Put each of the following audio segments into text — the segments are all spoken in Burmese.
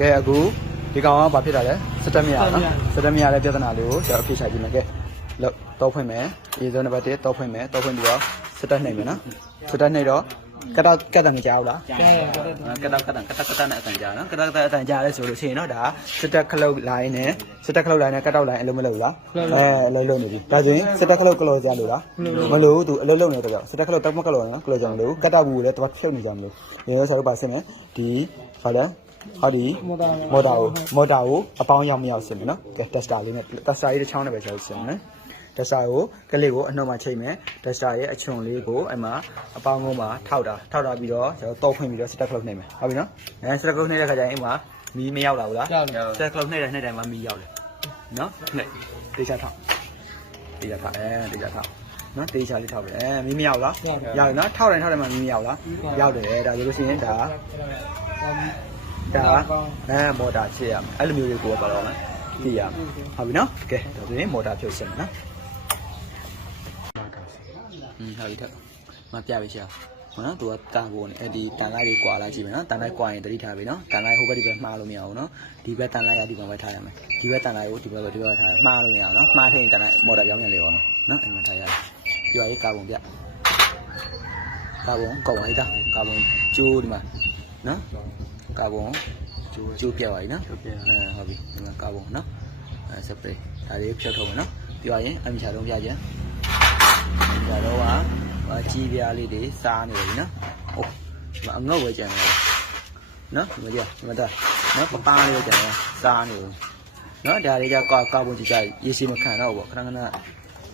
ကဲအခုဒီကောင်ကဘာဖြစ်တာလဲစတက်မရနော်စတက်မရတဲ့ပြဿနာလေးကိုကျွန်တော်အဖြေရှာကြည့်မယ်ကဲလောက်တော့ဖွင့်မယ်ရေစုံနံပါတ်1တော့ဖွင့်မယ်တော့ဖွင့်ပြီးတော့စတက်နှိပ်မယ်နော်စတက်နှိပ်တော့ကတ်တော့ကတ်တယ်မကြောက်လားကျန်တယ်ကျန်တယ်ကတ်တော့ကတ်တယ်ကတ်တော့ကတ်တယ်နဲ့အတန်ကြာနော်ကတ်တော့ကတ်တယ်အတန်ကြာလဲဆိုလို့ရှိရင်တော့ဒါစတက်ခလုတ်လိုင်းနဲ့စတက်ခလုတ်လိုင်းနဲ့ကတ်တော့လိုင်းအလုံးမလုံးလားအဲအလုံးလုံးနေပြီဒါဆိုရင်စတက်ခလုတ်ကလော်ကြလို့လားမလို့သူအလုံးလုံးနေတော့စတက်ခလုတ်တက်မကလော်နော်ကလော်ကြမလို့ကတ်တော့ဘူးလေတော့ဖြုတ်နေကြမလို့ဒီလိုဆိုတော့ပါစင်းမယ်ဒီဟာလဲ ဟာဒီမော်တာလာမော်တာကိုမော်တာကိုအပေါင်းရောက်မရောက်စင်မယ်နော်ကဲတက်စတာလေးနဲ့တက်စတာလေးတစ်ချောင်းနဲ့ပဲကျွန်တော်စင်မယ်တက်စတာကိုကလေးကိုအနှုတ်မှာချိန်မယ်တက်စတာရဲ့အချုံလေးကိုအဲ့မှာအပေါင်းကုန်းမှာထောက်တာထောက်တာပြီးတော့ကျွန်တော်တောက်ဖွင့်ပြီးတော့စတက်ခလုတ်နှိပ်မယ်ဟုတ်ပြီနော်အဲစတက်ခလုတ်နှိပ်တဲ့ခါကျရင်အဲ့မှာမီးမရောက်လာဘူးလားကြောက်တယ်စတက်ခလုတ်နှိပ်တဲ့နှိပ်တိုင်းမှာမီးရောက်တယ်နော်နှိပ်တေချာထောက်တေချာထောက်အဲတေချာထောက်နော်တေချာလေးထောက်ပဲအဲမီးမရောက်လားရောက်တယ်နော်ထောက်တယ်ထောက်တယ်မှာမီးမရောက်လားရောက်တယ်ဒါဆိုလို့ရှိရင်ဒါ ဒါအဲမော်တာဖြစ်ရမယ်အဲ့လိုမျိုးတွေကိုပါတော့မယ်သိရမယ်ဟုတ်ပြီနော်ကဲဒါဆိုရင်မော်တာဖြုတ်စင်မယ်နော်อืมဟုတ်ပြီတော့မပြပြီရှာဟောနော်သူကကာဘိုနဲ့အဲ့ဒီတန်လိုက်တွေကွာလာကြည့်မယ်နော်တန်လိုက်ကွာရင်တတိထားပြီနော်တန်လိုက်ဟိုဘက်ဒီဘက်မှားလို့မရဘူးနော်ဒီဘက်တန်လိုက်ရဒီဘက်ပဲထားရမယ်ဒီဘက်တန်လိုက်ကိုဒီဘက်ပဲဒီဘက်ပဲထားရမှားလို့မရဘူးနော်မှားထရင်တန်လိုက်မော်တာပြောင်းပြန်လေအောင်နော်အဲ့မှာထားရတယ်ပြပါရေးကာဘုံပြကာဘုံကောက်ပါလိုက်တာကာဘုံကျိုးဒီမှာနော် ကာဘုံကျိုးကျိုးပြတ်သွားပြီနော်ကျိုးပြတ်အဲဟုတ်ပြီဒီမှာကာဗွန်နော်အဲစပရေးဒါလေးဖြုတ်ထုတ်မယ်နော်ပြီးသွားရင်အမြချလုံးပြခြင်းဒါတော့ဟာကြီးပြားလေးတွေစားနေပြီနော်ဟုတ်ဒီမှာအငုတ်ပဲကြံတယ်နော်ဒီမှာကြဒီမှာဒါနော်ပပန်းလေးပဲကြံတယ်စားနေပြီနော်ဒါလေးကကာကာဗွန်ကြည့်ကြရေစီမခံတော့ဘူးပေါ့ခဏခဏ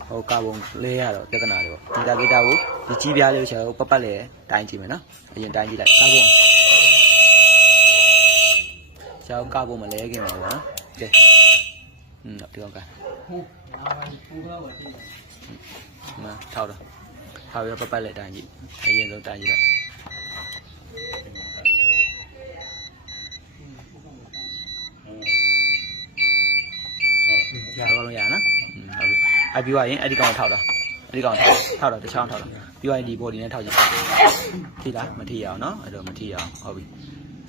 ဟိုကာဗွန်လဲရတော့ပြဿနာတွေပေါ့ဒီတာဒေတာကိုဒီကြီးပြားလေးကိုရှာတော့ပပတ်လေတိုင်းကြည့်မယ်နော်အရင်တိုင်းကြည့်လိုက်ကာဗွန် ။ရောက်ကဖို့မလဲခင်ပါဘူးနော်။ကဲ။อืมပြောက။ဟုတ်။မထောက်တော့။ထောက်ရပပတ်လက်တန်းကြီး။အရင်ဆုံးတန်းကြီးလိုက်။တော့လုံးရနော်ဟုတ်ပြီအပြီးွားရင်အဲ့ဒီကောင်ထောက်တာအဲ့ဒီကောင်ထောက်ထောက်တာတခြားထောက်တာပြီးွားရင်ဒီဘော်ဒီနဲ့ထောက်ကြည့်ထိလားမထိရအောင်နော်အဲ့တော့မထိရအောင်ဟုတ်ပြီ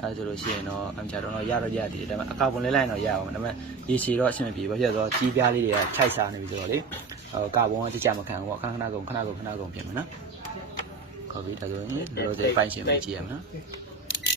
အဲဆိုလို့ရှိရင်တော့အမှချတော့တော့ရတော့ရတည်တယ်ဒါပေမဲ့အကာပုံလဲလိုက်ရင်တော့ရပါမယ်ဒါပေမဲ့ရေရှည်တော့အဆင်မပြေဘာဖြစ်လဲဆိုတော့ကြီးပြားလေးတွေကခြိုက်စားနေပြီဆိုတော့လေဟိုကာပုံကကြကြမခံဘူးပေါ့ခဏခဏကုန်ခဏကုန်ခဏကုန်ပြင်မယ်နော်ခေါ်ပြီးဒါဆိုရင်လောလောဆယ်ပိုင်ရှင်ပဲကြည့်ရမယ်နော်